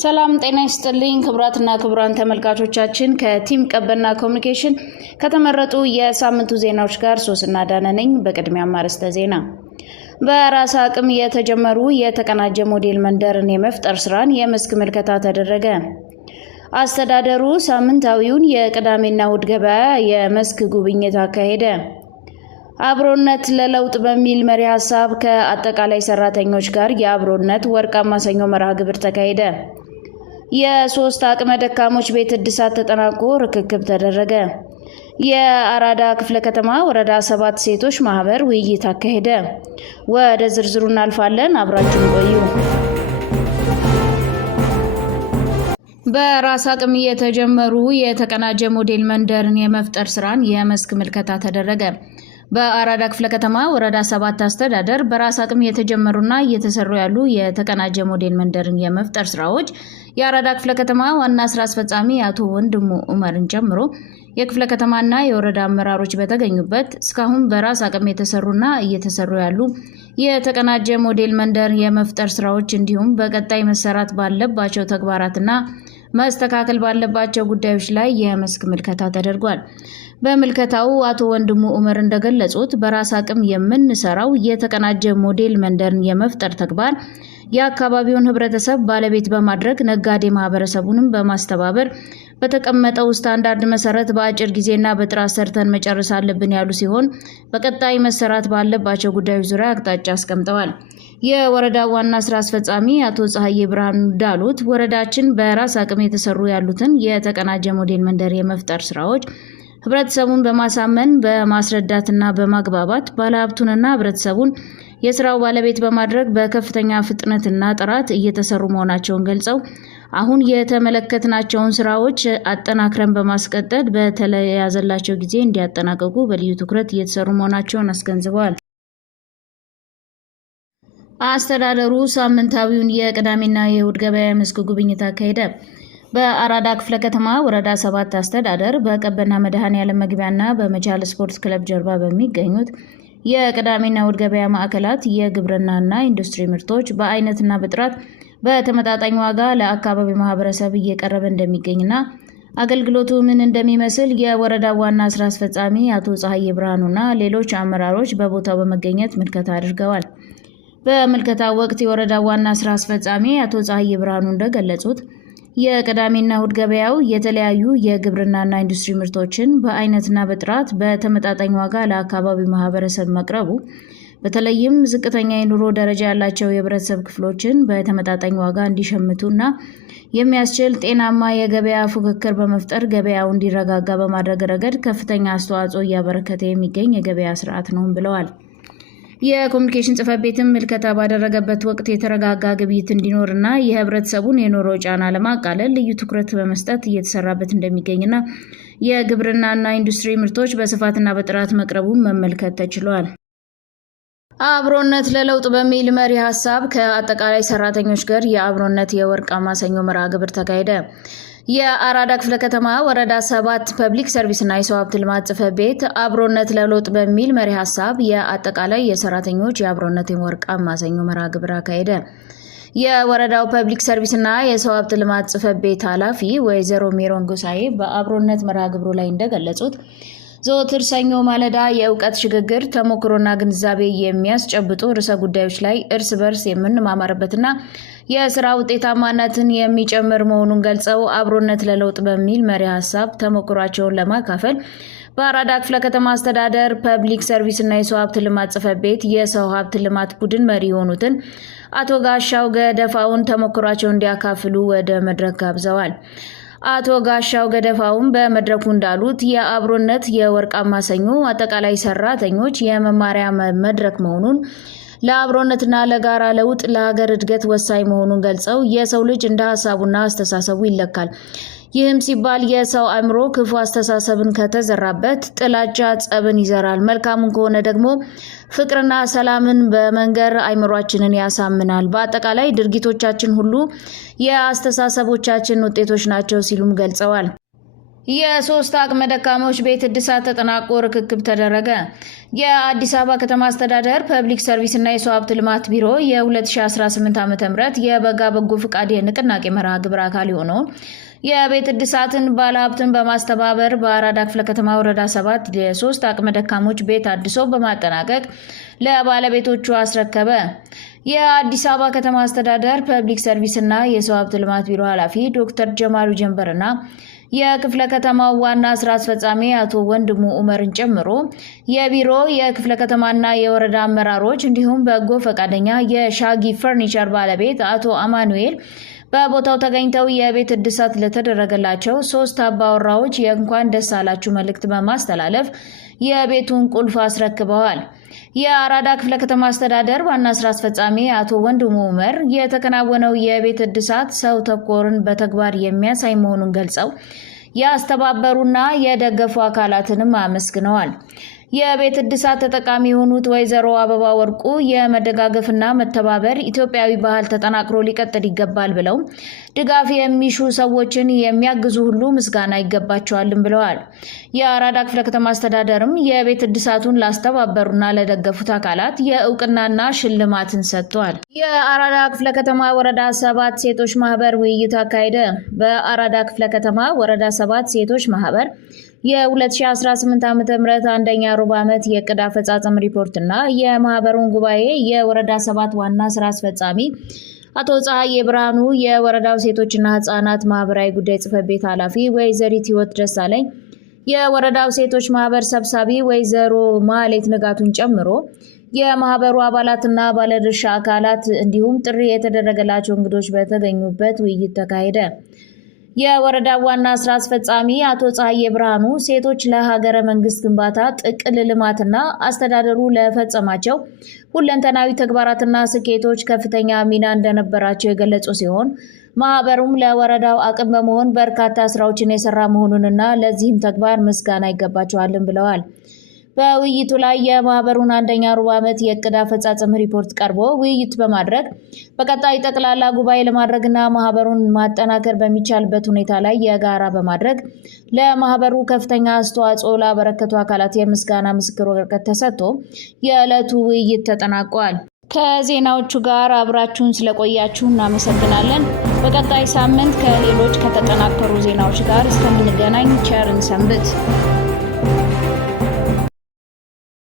ሰላም ጤና ይስጥልኝ ክቡራትና ክቡራን ተመልካቾቻችን ከቲም ቀበና ኮሙኒኬሽን ከተመረጡ የሳምንቱ ዜናዎች ጋር ሶስና ዳነ ነኝ። በቅድሚያ አርዕስተ ዜና። በራስ አቅም የተጀመሩ የተቀናጀ ሞዴል መንደርን የመፍጠር ስራን የመስክ ምልከታ ተደረገ። አስተዳደሩ ሳምንታዊውን የቅዳሜና እሁድ ገበያ የመስክ ጉብኝት አካሄደ። አብሮነት ለለውጥ በሚል መሪ ሐሳብ ከአጠቃላይ ሰራተኞች ጋር የአብሮነት ወርቃማ ሰኞ መርሃ ግብር ተካሄደ። የሶስት አቅመ ደካሞች ቤት እድሳት ተጠናቆ ርክክብ ተደረገ። የአራዳ ክፍለ ከተማ ወረዳ 7 ሴቶች ማህበር ውይይት አካሄደ። ወደ ዝርዝሩ እናልፋለን። አብራችሁን ቆዩ። በራስ አቅም የተጀመሩ የተቀናጀ ሞዴል መንደርን የመፍጠር ስራን የመስክ ምልከታ ተደረገ። በአራዳ ክፍለ ከተማ ወረዳ 7 አስተዳደር በራስ አቅም የተጀመሩና እየተሰሩ ያሉ የተቀናጀ ሞዴል መንደርን የመፍጠር ስራዎች የአራዳ ክፍለ ከተማ ዋና ስራ አስፈጻሚ አቶ ወንድሙ ኡመርን ጨምሮ የክፍለ ከተማና የወረዳ አመራሮች በተገኙበት እስካሁን በራስ አቅም የተሰሩና እየተሰሩ ያሉ የተቀናጀ ሞዴል መንደር የመፍጠር ስራዎች እንዲሁም በቀጣይ መሰራት ባለባቸው ተግባራትና መስተካከል ባለባቸው ጉዳዮች ላይ የመስክ ምልከታ ተደርጓል። በምልከታው አቶ ወንድሙ ኡመር እንደገለጹት በራስ አቅም የምንሰራው የተቀናጀ ሞዴል መንደርን የመፍጠር ተግባር የአካባቢውን ህብረተሰብ ባለቤት በማድረግ ነጋዴ ማህበረሰቡንም በማስተባበር በተቀመጠው ስታንዳርድ መሰረት በአጭር ጊዜና በጥራት ሰርተን መጨረስ አለብን ያሉ ሲሆን በቀጣይ መሰራት ባለባቸው ጉዳዮች ዙሪያ አቅጣጫ አስቀምጠዋል። የወረዳው ዋና ስራ አስፈጻሚ አቶ ፀሐዬ ብርሃኑ እንዳሉት ወረዳችን በራስ አቅም የተሰሩ ያሉትን የተቀናጀ ሞዴል መንደር የመፍጠር ስራዎች ህብረተሰቡን በማሳመን በማስረዳትና በማግባባት ባለሀብቱንና ህብረተሰቡን የስራው ባለቤት በማድረግ በከፍተኛ ፍጥነትና ጥራት እየተሰሩ መሆናቸውን ገልጸው አሁን የተመለከትናቸውን ስራዎች አጠናክረን በማስቀጠል በተያዘላቸው ጊዜ እንዲያጠናቀቁ በልዩ ትኩረት እየተሰሩ መሆናቸውን አስገንዝበዋል። አስተዳደሩ ሳምንታዊውን የቅዳሜና የእሁድ ገበያ መስክ ጉብኝት አካሄደ። በአራዳ ክፍለ ከተማ ወረዳ 7 አስተዳደር በቀበና መድኃኔዓለም መግቢያና በመቻል ስፖርት ክለብ ጀርባ በሚገኙት የቅዳሜና እሁድ ገበያ ማዕከላት የግብርናና ኢንዱስትሪ ምርቶች በአይነትና በጥራት በተመጣጣኝ ዋጋ ለአካባቢ ማህበረሰብ እየቀረበ እንደሚገኝና አገልግሎቱ ምን እንደሚመስል የወረዳው ዋና ስራ አስፈጻሚ አቶ ፀሐዬ ብርሃኑና ሌሎች አመራሮች በቦታው በመገኘት ምልከታ አድርገዋል። በምልከታው ወቅት የወረዳው ዋና ስራ አስፈጻሚ አቶ ፀሐዬ ብርሃኑ እንደገለጹት የቅዳሜና እሁድ ገበያው የተለያዩ የግብርናና ኢንዱስትሪ ምርቶችን በአይነትና በጥራት በተመጣጣኝ ዋጋ ለአካባቢው ማህበረሰብ መቅረቡ በተለይም ዝቅተኛ የኑሮ ደረጃ ያላቸው የህብረተሰብ ክፍሎችን በተመጣጣኝ ዋጋ እንዲሸምቱና የሚያስችል ጤናማ የገበያ ፉክክር በመፍጠር ገበያው እንዲረጋጋ በማድረግ ረገድ ከፍተኛ አስተዋጽኦ እያበረከተ የሚገኝ የገበያ ስርዓት ነው ብለዋል። የኮሙኒኬሽን ጽሕፈት ቤትም ምልከታ ባደረገበት ወቅት የተረጋጋ ግብይት እንዲኖርና የህብረተሰቡን የኑሮ ጫና ለማቃለል ልዩ ትኩረት በመስጠት እየተሰራበት እንደሚገኝና የግብርናና ኢንዱስትሪ ምርቶች በስፋትና በጥራት መቅረቡን መመልከት ተችሏል። አብሮነት ለለውጥ በሚል መሪ ሐሳብ ከአጠቃላይ ሰራተኞች ጋር የአብሮነት የወርቃማ ሰኞ መርሃ ግብር ተካሄደ። የአራዳ ክፍለ ከተማ ወረዳ 7 ፐብሊክ ሰርቪስና የሰው ሀብት ልማት ጽሕፈት ቤት አብሮነት ለለውጥ በሚል መሪ ሐሳብ የአጠቃላይ የሰራተኞች የአብሮነት ወርቃማ ሰኞ መርሃ ግብር አካሄደ። የወረዳው ፐብሊክ ሰርቪስና የሰው ሀብት ልማት ጽሕፈት ቤት ኃላፊ ወይዘሮ ሜሮን ጎሳኤ በአብሮነት መርሃ ግብሩ ላይ እንደገለጹት ዘወትር ሰኞ ማለዳ የእውቀት ሽግግር ተሞክሮና ግንዛቤ የሚያስጨብጡ ርዕሰ ጉዳዮች ላይ እርስ በርስ የምንማማርበትና የስራ ውጤታማነትን የሚጨምር መሆኑን ገልጸው አብሮነት ለለውጥ በሚል መሪ ሐሳብ ተሞክሯቸውን ለማካፈል በአራዳ ክፍለ ከተማ አስተዳደር ፐብሊክ ሰርቪስና የሰው ሀብት ልማት ጽሕፈት ቤት የሰው ሀብት ልማት ቡድን መሪ የሆኑትን አቶ ጋሻው ገደፋውን ተሞክሯቸውን እንዲያካፍሉ ወደ መድረክ ጋብዘዋል። አቶ ጋሻው ገደፋውን በመድረኩ እንዳሉት የአብሮነት የወርቃማ ሰኞ አጠቃላይ ሰራተኞች የመማሪያ መድረክ መሆኑን ለአብሮነትና ለጋራ ለውጥ ለሀገር እድገት ወሳኝ መሆኑን ገልጸው የሰው ልጅ እንደ ሀሳቡና አስተሳሰቡ ይለካል። ይህም ሲባል የሰው አእምሮ ክፉ አስተሳሰብን ከተዘራበት ጥላቻ ጸብን ይዘራል፣ መልካሙን ከሆነ ደግሞ ፍቅርና ሰላምን በመንገር አእምሯችንን ያሳምናል። በአጠቃላይ ድርጊቶቻችን ሁሉ የአስተሳሰቦቻችን ውጤቶች ናቸው ሲሉም ገልጸዋል። የሶስት አቅመ ደካሞች ቤት እድሳት ተጠናቆ ርክክብ ተደረገ። የአዲስ አበባ ከተማ አስተዳደር ፐብሊክ ሰርቪስ እና የሰው ሀብት ልማት ቢሮ የ2018 ዓ.ም የበጋ በጎ ፍቃድ የንቅናቄ መርሃ ግብር አካል የሆነው የቤት እድሳትን ባለሀብትን በማስተባበር በአራዳ ክፍለ ከተማ ወረዳ 7 የ3 አቅመ ደካሞች ቤት አድሶ በማጠናቀቅ ለባለቤቶቹ አስረከበ። የአዲስ አበባ ከተማ አስተዳደር ፐብሊክ ሰርቪስ እና የሰው ሀብት ልማት ቢሮ ኃላፊ ዶክተር ጀማሉ ጀንበርና የክፍለ ከተማው ዋና ስራ አስፈጻሚ አቶ ወንድሙ ኡመርን ጨምሮ የቢሮ የክፍለ ከተማና የወረዳ አመራሮች እንዲሁም በጎ ፈቃደኛ የሻጊ ፈርኒቸር ባለቤት አቶ አማኑኤል በቦታው ተገኝተው የቤት እድሳት ለተደረገላቸው 3 አባወራዎች የእንኳን ደስ አላችሁ መልእክት በማስተላለፍ የቤቱን ቁልፍ አስረክበዋል። የአራዳ ክፍለ ከተማ አስተዳደር ዋና ስራ አስፈጻሚ አቶ ወንድሙ ኡመር የተከናወነው የቤት እድሳት ሰው ተኮርን በተግባር የሚያሳይ መሆኑን ገልጸው ያስተባበሩና የደገፉ አካላትንም አመስግነዋል። የቤት እድሳት ተጠቃሚ የሆኑት ወይዘሮ አበባ ወርቁ የመደጋገፍና መተባበር ኢትዮጵያዊ ባህል ተጠናክሮ ሊቀጥል ይገባል ብለው ድጋፍ የሚሹ ሰዎችን የሚያግዙ ሁሉ ምስጋና ይገባቸዋልም ብለዋል። የአራዳ ክፍለ ከተማ አስተዳደርም የቤት እድሳቱን ላስተባበሩና ለደገፉት አካላት የእውቅናና ሽልማትን ሰጥቷል። የአራዳ ክፍለ ከተማ ወረዳ 7 ሴቶች ማህበር ውይይት አካሄደ። በአራዳ ክፍለ ከተማ ወረዳ 7 ሴቶች ማህበር የ2018 ዓ.ም አንደኛ ሩብ ዓመት የዕቅድ አፈጻጸም ሪፖርትና የማህበሩን ጉባኤ የወረዳ 7 ዋና ስራ አስፈጻሚ አቶ ፀሐዬ ብርሃኑ፣ የወረዳው ሴቶችና ህፃናት ማህበራዊ ጉዳይ ጽሕፈት ቤት ኃላፊ ወይዘሪት ህይወት ደሳለኝ፣ የወረዳው ሴቶች ማህበር ሰብሳቢ ወይዘሮ ማህሌት ንጋቱን ጨምሮ የማህበሩ አባላትና ባለድርሻ አካላት እንዲሁም ጥሪ የተደረገላቸው እንግዶች በተገኙበት ውይይት ተካሄደ። የወረዳው ዋና ስራ አስፈጻሚ አቶ ፀሐዬ ብርሃኑ ሴቶች ለሀገረ መንግስት ግንባታ ጥቅል ልማትና አስተዳደሩ ለፈጸማቸው ሁለንተናዊ ተግባራትና ስኬቶች ከፍተኛ ሚና እንደነበራቸው የገለጹ ሲሆን ማህበሩም ለወረዳው አቅም በመሆን በርካታ ስራዎችን የሰራ መሆኑንና ለዚህም ተግባር ምስጋና ይገባቸዋልም ብለዋል። በውይይቱ ላይ የማህበሩን አንደኛ ሩብ ዓመት የዕቅድ አፈጻጸም ሪፖርት ቀርቦ ውይይት በማድረግ በቀጣይ ጠቅላላ ጉባኤ ለማድረግና ማህበሩን ማጠናከር በሚቻልበት ሁኔታ ላይ የጋራ በማድረግ ለማህበሩ ከፍተኛ አስተዋጽኦ ላበረከቱ አካላት የምስጋና ምስክር ወረቀት ተሰጥቶ የዕለቱ ውይይት ተጠናቋል። ከዜናዎቹ ጋር አብራችሁን ስለቆያችሁ እናመሰግናለን። በቀጣይ ሳምንት ከሌሎች ከተጠናከሩ ዜናዎች ጋር እስከምንገናኝ ቸርን ሰንብት።